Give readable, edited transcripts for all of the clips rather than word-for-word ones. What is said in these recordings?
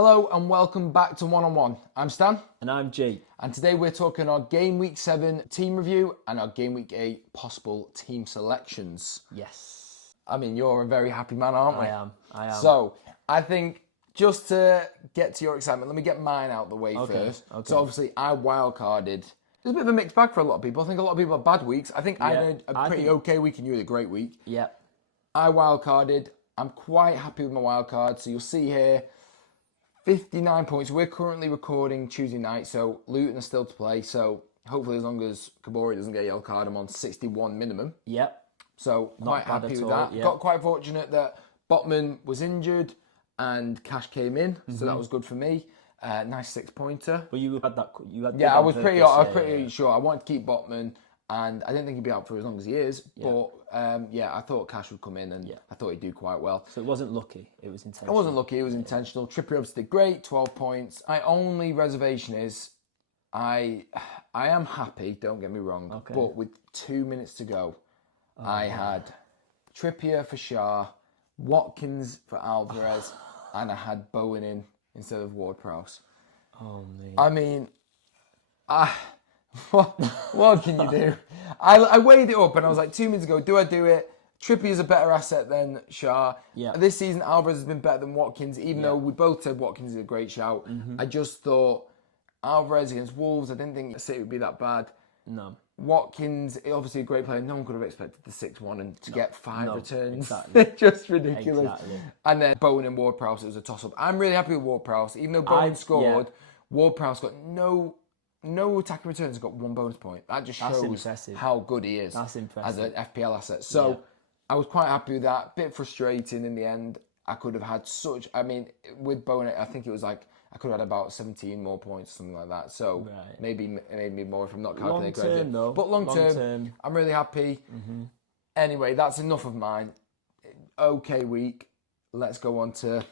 Hello and welcome back to One on One. I'm Stan. And I'm G. And today we're talking our Game Week 7 team review and our Game Week 8 possible team selections. Yes. I mean, you're a very happy man, aren't we? I am. So, I think just to get to your excitement, let me get mine out the way first. Okay. So obviously I wildcarded. It's a bit of a mixed bag for a lot of people. I think a lot of people have bad weeks. I think I had a pretty okay week and you had a great week. Yeah. I wildcarded. I'm quite happy with my wildcard. So you'll see here, 59 points. We're currently recording Tuesday night, so Luton are still to play. So hopefully, as long as Kabori doesn't get a yellow card, I'm on 61 minimum. Yep. So quite happy with that. Yeah. Got quite fortunate that Botman was injured and Cash came in, so that was good for me. Nice 6-pointer. But you had that. Yeah, I was pretty sure. I wanted to keep Botman, and I didn't think he'd be out for as long as he is. Yeah. But I thought Cash would come in, and I thought he'd do quite well. So it wasn't lucky; it was intentional. It wasn't lucky; it was intentional. Trippier obviously did great, 12 points. My only reservation is, I am happy. Don't get me wrong, but with 2 minutes to go, I had Trippier for Shah, Watkins for Alvarez, and I had Bowen in instead of Ward-Prowse. Oh man! I mean, what can you do? I weighed it up and I was like, 2 minutes ago, do I do it? Trippier's a better asset than Shah. Yeah. This season, Alvarez has been better than Watkins, even though we both said Watkins is a great shout. I just thought Alvarez against Wolves, I didn't think City would be that bad. No. Watkins, obviously a great player. No one could have expected the 6-1 and to get 5 returns. Exactly. Just ridiculous. Exactly. And then Bowen and Ward-Prowse, it was a toss-up. I'm really happy with Ward-Prowse. Even though Bowen scored, Ward-Prowse got no attacking returns, got 1 bonus point. That just shows how good he is as an FPL asset. So I was quite happy with that. Bit frustrating in the end. I could have had with Bowen, I think it was like, I could have had about 17 more points, something like that. So maybe more if I'm not calculating correctly. But long term, I'm really happy. Anyway, that's enough of mine. Okay week. Let's go on to...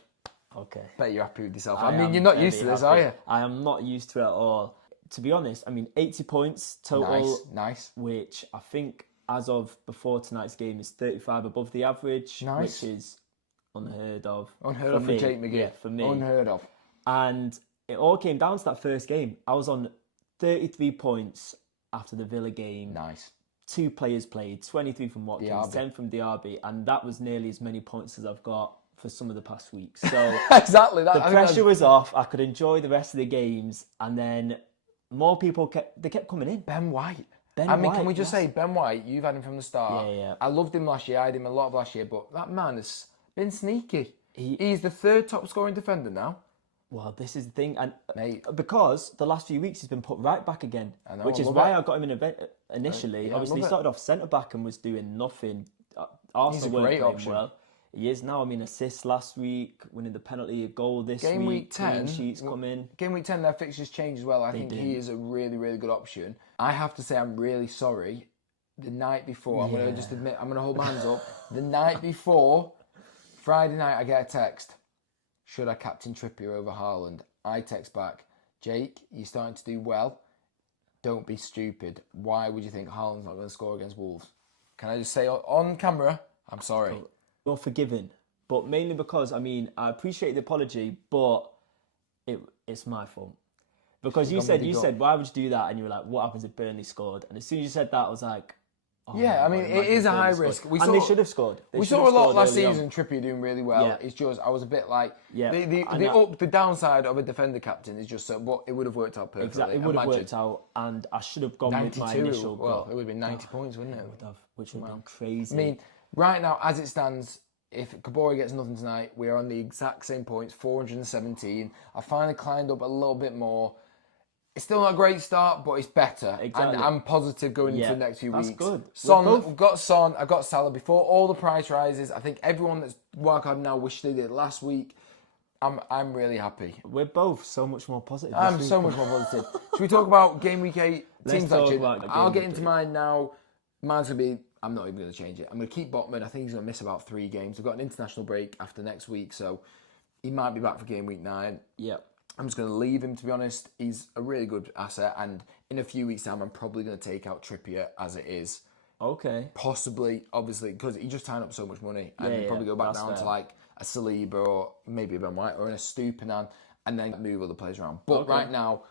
Okay. Bet you're happy with yourself. I mean, you're not used to this, are you? I am not used to it at all. To be honest, 80 points total. Nice. Which I think, as of before tonight's game, is 35 above the average. Nice. Which is unheard of. Unheard of for Jake McGee. Yeah, for me. Unheard of. And it all came down to that first game. I was on 33 points after the Villa game. Nice. 2 players played, 23 from Watkins, 10 from DRB, and that was nearly as many points as I've got for some of the past weeks. So exactly. The pressure was off. I could enjoy the rest of the games, and then more people kept coming in. Ben White. Can we just say, Ben White, you've had him from the start. Yeah. I loved him last year. I had him a lot of last year, but that man has been sneaky. He's the 3rd top scoring defender now. Well, this is the thing, and Mate. because the last few weeks he's been put right back again, which is why I got him in initially. Obviously, he started off centre back and was doing nothing. Arsenal weren't playing well. He is now. Assists last week, winning the penalty, a goal this week. Game week 10, sheets come in. Game week 10, their fixtures changed as well. I think he is a really, really good option. I have to say, I'm really sorry. The night before, I'm going to just admit, I'm going to hold my hands up. The night before, Friday night, I get a text. Should I captain Trippier over Haaland? I text back, Jake, you're starting to do well. Don't be stupid. Why would you think Haaland's not going to score against Wolves? Can I just say on camera, I'm sorry. You're forgiven. But mainly because, I appreciate the apology, but it's my fault. Because you said, why would you do that? And you were like, what happens if Burnley scored? And as soon as you said that, I was like... it is a high risk. They should have scored. We saw a lot last season, Trippier doing really well. Yeah. It's just, I was a bit like, the downside of a defender captain is just, but it would have worked out perfectly. Exactly, it would have worked out, and I should have gone with my initial. Well, it would have been 90 points, wouldn't it? It would have, which would have been crazy. I mean, right now, as it stands, if Kabori gets nothing tonight, we are on the exact same points, 417. I finally climbed up a little bit more. It's still not a great start, but it's better. Exactly. And I'm positive going into the next few weeks. That's good. We've got Son, I've got Salah. Before all the price rises, I think everyone that's wildcard now wished they did last week. I'm really happy. We're both so much more positive. I'm so much more positive. Should we talk about Game Week 8 team selection? I'll get into mine now. Mine's going to be, I'm not even going to change it. I'm going to keep Botman. I think he's going to miss about 3 games. We've got an international break after next week, so he might be back for Game Week 9. Yeah. I'm just going to leave him, to be honest. He's a really good asset, and in a few weeks' time, I'm probably going to take out Trippier as it is. Okay. Possibly, obviously, because he just tying up so much money, and probably go back down to like a Saliba or maybe a Ben White or a Stupinan. and then move other players around. But right now,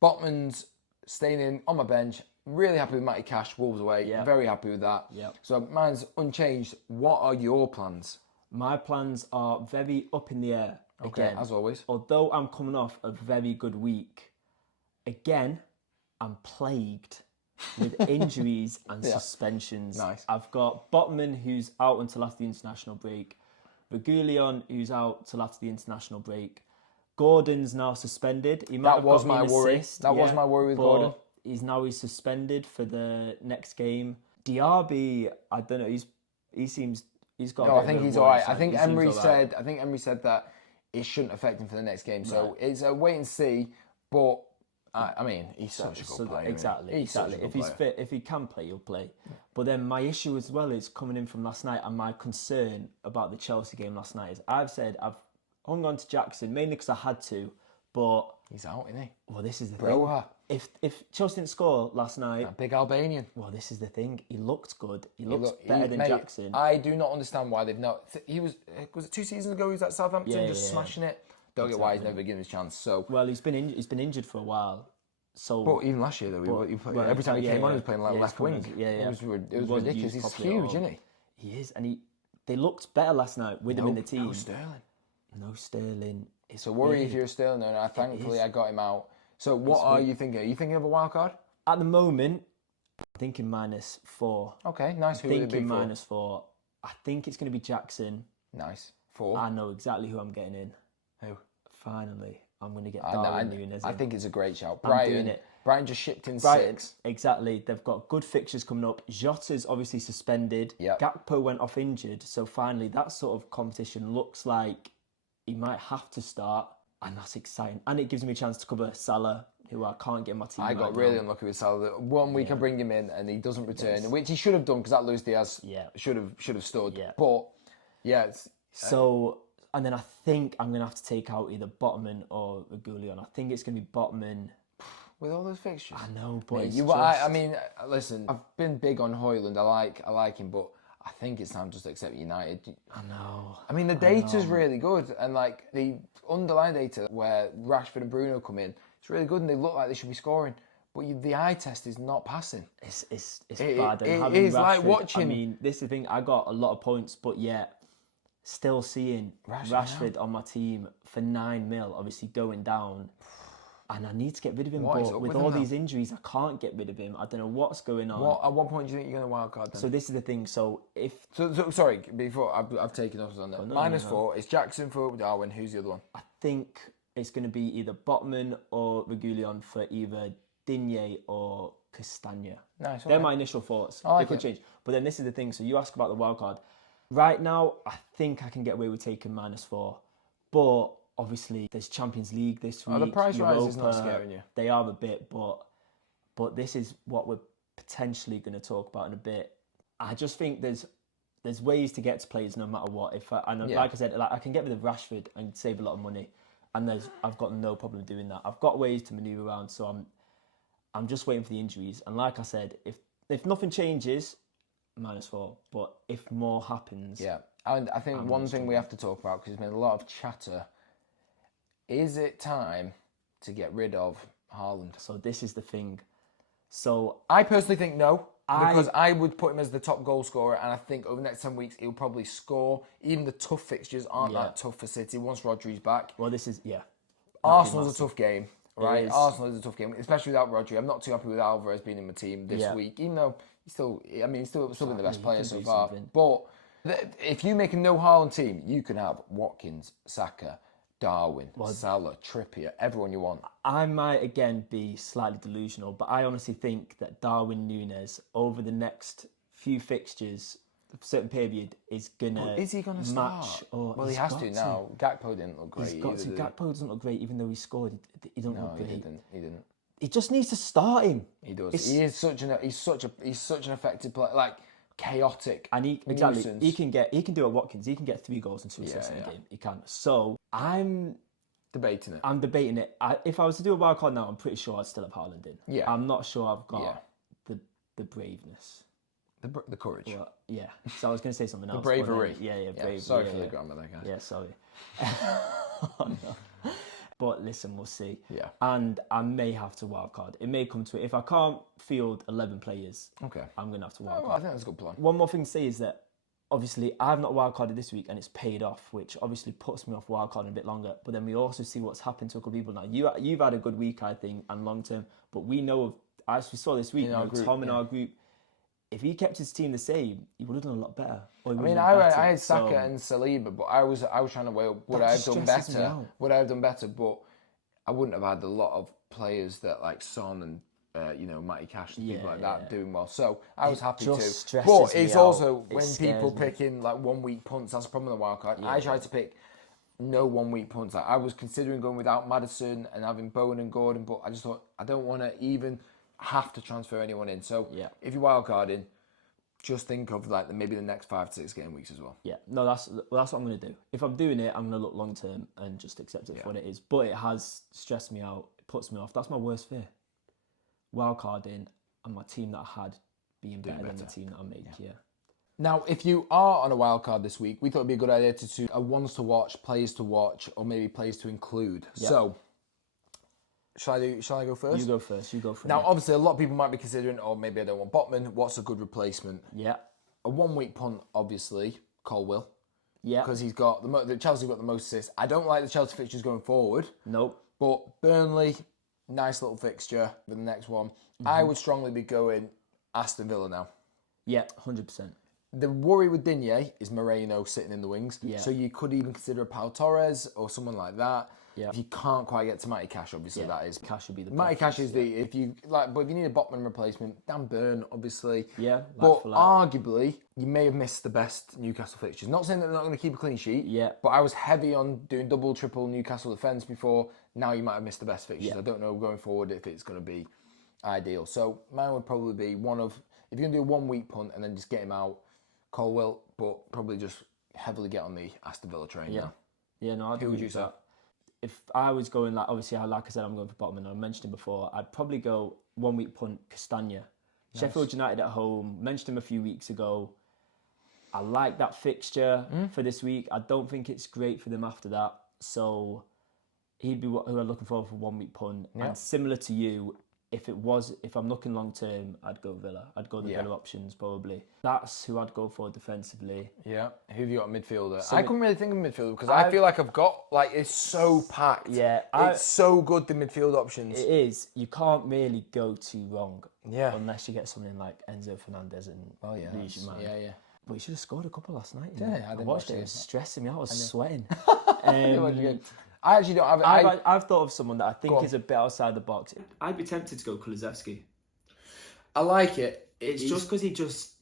Botman's staying in on my bench. Really happy with Matty Cash, Wolves away. Yep. Very happy with that. Yep. So mine's unchanged. What are your plans? My plans are very up in the air. Okay, again, as always. Although I'm coming off a very good week, again, I'm plagued with injuries and suspensions. Nice. I've got Botman, who's out until after the international break. Regulion, who's out till after the international break. Gordon's now suspended. That was my worry. That was my worry with Gordon. He's suspended for the next game. Diaby, I don't know. He's got. No, I think he's all right. I think Emery said that it shouldn't affect him for the next game. So it's a wait and see. But I mean, he's such a good player. Exactly. If he's fit, if he can play, he'll play. Yeah. But then my issue as well is coming in from last night, and my concern about the Chelsea game last night is I've hung on to Jackson mainly because I had to, but he's out, isn't he? Well, this is the thing. If Chelsea didn't score last night, that big Albanian. Well, this is the thing. He looked good. He looked better than Jackson. I do not understand why they've not. He was it 2 seasons ago? He was at Southampton, smashing it. Don't get why he's never given his chance. So he's been injured for a while. So, but even last year though, every time he came on, he was playing like left wing. It was ridiculous. He's huge, isn't he? He is, and they looked better last night with him in the team. No Sterling. It's a worry if you're a Sterling owner. Thankfully, I got him out. So what are you thinking? Are you thinking of a wild card? At the moment, I'm thinking -4. Okay, nice. Who would it be for? -4. I think it's going to be Jackson. Nice. 4. I know exactly who I'm getting in. Who? Finally, I'm going to get Darwin Núñez. I think it's a great shout. Brighton just shipped in 6. Exactly. They've got good fixtures coming up. Jota's obviously suspended. Yep. Gakpo went off injured. So finally, that sort of competition looks like he might have to start. And that's exciting. And it gives me a chance to cover Salah, who I can't get in my team. I got really unlucky with Salah. One week I bring him in and he doesn't return, which he should have done because that Luis Diaz should have stood. Yeah. But, it's... And then I think I'm going to have to take out either Botman or Regulion. I think it's going to be Botman. With all those fixtures? I know, but I mean, listen, I've been big on Højlund. I like him, but I think it's time just to accept United. I know. I mean, the data's really good. And, the underlying data where Rashford and Bruno come in, it's really good and they look like they should be scoring. But the eye test is not passing. It's bad. It is Rashford, like watching... I mean, this is the thing. I got a lot of points, but yet... Still seeing Rashford on my team for 9 mil, obviously going down, and I need to get rid of him. But with all these injuries, I can't get rid of him. I don't know what's going on. At what point do you think you're going to wild card then? So this is the thing. So sorry, before I've taken off on that. -4 is Jackson for Darwin. Who's the other one? I think it's going to be either Botman or Regulion for either Digne or Castagna. Nice. They're my initial thoughts. They could change. But then this is the thing. So you ask about the wild card. Right now, I think I can get away with taking -4. But obviously, there's Champions League this week. The price rise is not scaring you. They are a bit, but this is what we're potentially going to talk about in a bit. I just think there's ways to get to players no matter what. Like I said, I can get rid of Rashford and save a lot of money, and I've got no problem doing that. I've got ways to manoeuvre around, so I'm just waiting for the injuries. And like I said, if nothing changes, -4. But if more happens... Yeah. And I think one thing we have to talk about, because there's been a lot of chatter, is it time to get rid of Haaland? So this is the thing. So I personally think no, because I would put him as the top goal scorer, and I think over the next 10 weeks he'll probably score. Even the tough fixtures aren't that tough for City once Rodri's back. Well, this is, Arsenal's a tough game, right? Arsenal is a tough game, especially without Rodri. I'm not too happy with Alvarez being in my team this week, even though he's still been the best player so far. But if you make a no Haaland team, you can have Watkins, Saka, Darwin, Salah, Trippier, everyone you want. I might again be slightly delusional, but I honestly think that Darwin Núñez over the next few fixtures, a certain period, is gonna is he gonna match? Well, he has to now. Gakpo didn't look great. Gakpo doesn't look great, even though he scored. He didn't look great. He didn't. He just needs to start him. He does. He's such an effective player, like chaotic. And he can do what Watkins. He can get 3 goals and 2 assists in a game. He can. So I'm debating it. If I was to do a wild card now, I'm pretty sure I'd still have Haaland in. Yeah. I'm not sure I've got the braveness. The courage. Well, yeah. So I was going to say something else. The bravery. Bravery. Sorry for the grammar there, guys. Yeah, sorry. But listen, we'll see. Yeah. And I may have to wildcard. It may come to it. If I can't field 11 players, I'm going to have to wildcard. Well, I think that's a good plan. One more thing to say is that obviously I've not wildcarded this week and it's paid off, which obviously puts me off wildcarding a bit longer. But then we also see what's happened to a couple of people now. You've had a good week, I think, and long term. But we know of, as we saw this week, Tom in our group, if he kept his team the same, he would have done a lot better. I had Saka and Saliba, but I was trying to weigh up, would I have done better? Would I have done better? But I wouldn't have had a lot of players that like Son and Matty Cash and people like that doing well. So I was happy to. But it's also when people pick in like 1 week punts, that's a problem with the wildcard. Yeah. I tried to pick no 1 week punts. I was considering going without Maddison and having Bowen and Gordon, but I just thought I don't want to even have to transfer anyone in. So if you're wildcarding, just think of like maybe the next 5 to 6 game weeks as well. Yeah, no, that's what I'm going to do. If I'm doing it, I'm going to look long term and just accept it for what it is. But it has stressed me out. It puts me off. That's my worst fear. Wildcarding and my team that I had being better than the team that I make. Yeah. Now, if you are on a wildcard this week, we thought it'd be a good idea to do a ones to watch, players to watch, or maybe players to include. Yep. So. Shall I go first? You go first. Now, obviously, a lot of people might be considering, maybe I don't want Botman. What's a good replacement? Yeah. A 1 week punt, obviously, Colwill. Yeah. Because he's got Chelsea got the most assists. I don't like the Chelsea fixtures going forward. Nope. But Burnley, nice little fixture for the next one. Mm-hmm. I would strongly be going Aston Villa now. Yeah, 100%. The worry with Digne is Moreno sitting in the wings. Yeah. So you could even consider a Pau Torres or someone like that. Yeah. If you can't quite get to Matty Cash, obviously that is. Cash would be the Matty Cash is the but if you need a Botman replacement, Dan Burn, obviously. Yeah. But arguably, you may have missed the best Newcastle fixtures. Not saying that they're not going to keep a clean sheet. Yeah. But I was heavy on doing double, triple Newcastle defence before. Now you might have missed the best fixtures. Yeah. I don't know going forward if it's going to be ideal. So mine would probably be if you're going to do a 1 week punt and then just get him out, Colwill, but probably just heavily get on the Aston Villa train now. Yeah, no, Who would you say? If I was going, obviously, like I said, I'm going for Botman. I mentioned him before. I'd probably go 1 week punt, Castagna. Nice. Sheffield United at home. Mentioned him a few weeks ago. I like that fixture for this week. I don't think it's great for them after that. So he'd be who I'm looking for 1 week punt. Yeah. And similar to you, if I'm looking long term, I'd go Villa. I'd go the Villa options probably. That's who I'd go for defensively. Yeah. Who have you got midfielder? I couldn't really think of midfielder because I feel like I've got it's so packed. Yeah. It's so good, the midfield options. It is. You can't really go too wrong. Yeah. Unless you get something like Enzo Fernandez and Leeds United. Yeah. But he should have scored a couple last night. Yeah, I watched it. It was stressing me out. I was sweating. I actually don't have it. I've thought of someone that I think is a bit outside the box. I'd be tempted to go Kulusevski. I like it. It's just because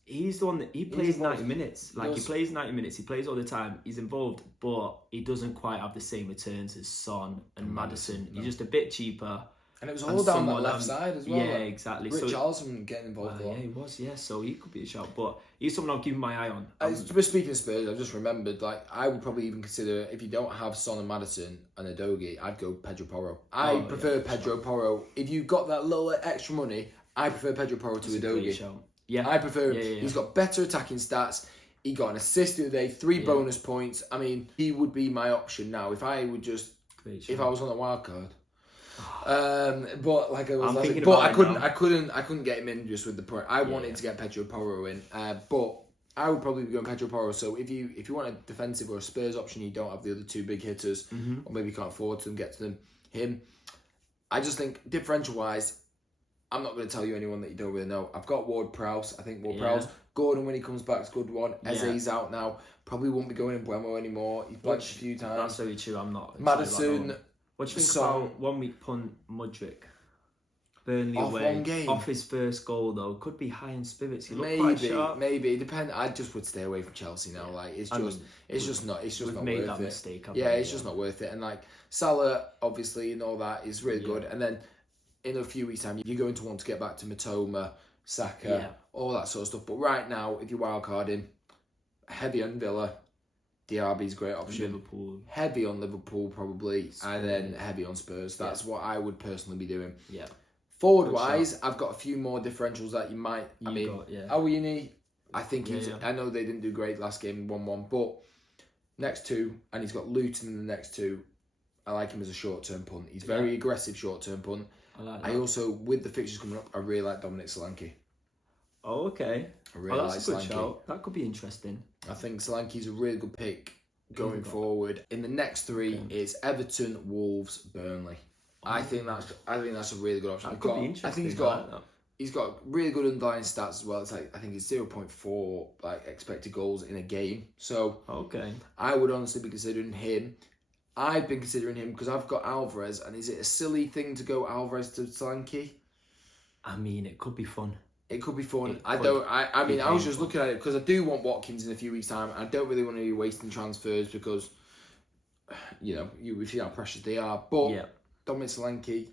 he's the one that he plays 90 minutes. He plays 90 minutes. He plays all the time. He's involved, but he doesn't quite have the same returns as Son and Maddison. No. He's just a bit cheaper. And it was all down that left side as well. Yeah, exactly. Richarlison getting involved. Yeah, he was. Yeah, so he could be a shout. But he's someone I'm keeping my eye on. Speaking of Spurs, I've just remembered. I would probably even consider if you don't have Son and Maddison and Udogie, I'd go Pedro Porro. I prefer Pedro Porro. If you've got that little extra money, I prefer Pedro Porro to Udogie. Yeah, I prefer. Yeah. He's got better attacking stats. He got an assist the other day, 3 bonus points. I mean, he would be my option now if I would just if I was on a wild card. But I couldn't get him in just with the point. I wanted to get Pedro Porro in, but I would probably be going Pedro Porro. So if you want a defensive or a Spurs option, you don't have the other 2 big hitters, or maybe you can't afford to get to them. Him, I just think differential wise, I'm not going to tell you anyone that you don't really know. I've got Ward-Prowse. I think Ward-Prowse. Gordon, when he comes back, is a good one. Eze's out now. Probably won't be going in Buemo anymore. He's blanched a few times. That's very true. I'm not. Maddison. What do you think about 1 week punt Mudryk? Burnley off away. One game. Off his first goal though. Could be high in spirits. He looked quite sharp. Maybe. Depend. I just would stay away from Chelsea now. It's just not worth it. Made that mistake. It's just not worth it. And Salah, obviously, and all that is really good. And then in a few weeks' time, you're going to want to get back to Matoma, Saka, all that sort of stuff. But right now, if you're wildcarding, heavy on Villa. Diaby's a great option. Liverpool. Heavy on Liverpool, probably. Spurs. And then heavy on Spurs. That's what I would personally be doing. Yeah. Forward-wise, I've got a few more differentials that you might... Awini, I think I know they didn't do great last game, 1-1, but next 2, and he's got Luton in the next 2. I like him as a short-term punt. He's very aggressive short-term punt. I like that. I also, with the fixtures coming up, I really like Dominic Solanke. Oh, okay. I really that's like a good Solanke. shout. That could be interesting. I think Solanke's a really good pick going forward. In the next three, it's Everton, Wolves, Burnley. I think that's a really good option. That could be interesting. I think he's got really good underlying stats as well. It's like, I think it's 0.4 like expected goals in a game. So I would honestly be considering him. I've been considering him because I've got Alvarez, and is it a silly thing to go Alvarez to Solanke? I mean, it could be fun. It could be fun. I was just looking at it because I do want Watkins in a few weeks' time. I don't really want to be wasting transfers because, we see how precious they are. But Dominic Solanke,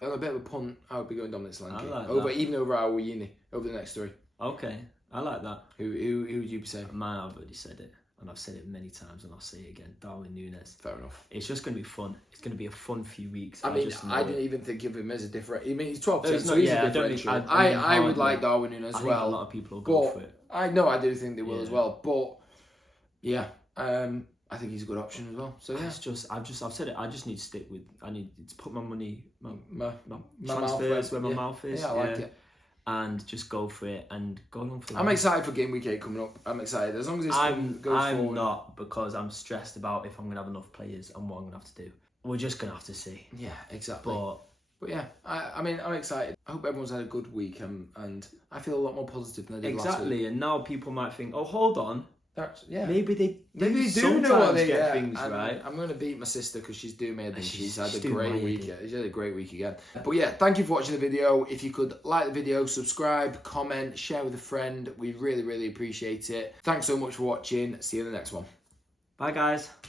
on a bit of a punt, I would be going Dominic Solanke even over Awuyini over the next three. Okay, I like that. Who would you be saying? Man, I've already said it. And I've said it many times, and I'll say it again. Darwin Núñez. Fair enough. It's just going to be fun. It's going to be a fun few weeks. I didn't even think of him as a different. I mean, he's 12%, so he's a differential. I would like Darwin Núñez as well. A lot of people will go for it. I know, I do think they will as well. But I think he's a good option as well. So I've said it. I just need to stick with. I need to put my money, my transfers where my mouth is. Yeah, I like it. And just go for it and go along for it. I'm excited for Game Week 8 coming up. I'm excited. As long as this goes forward. I'm not, because I'm stressed about if I'm going to have enough players and what I'm going to have to do. We're just going to have to see. Yeah, exactly. But yeah, I'm excited. I hope everyone's had a good week and I feel a lot more positive than I did last week. Exactly, and now people might think, oh, hold on. Maybe they do know what they get things right. I'm going to beat my sister because she's doing me. She's had a great week. She's had a great week again. But yeah, thank you for watching the video. If you could like the video, subscribe, comment, share with a friend, we really, really appreciate it. Thanks so much for watching. See you in the next one. Bye, guys.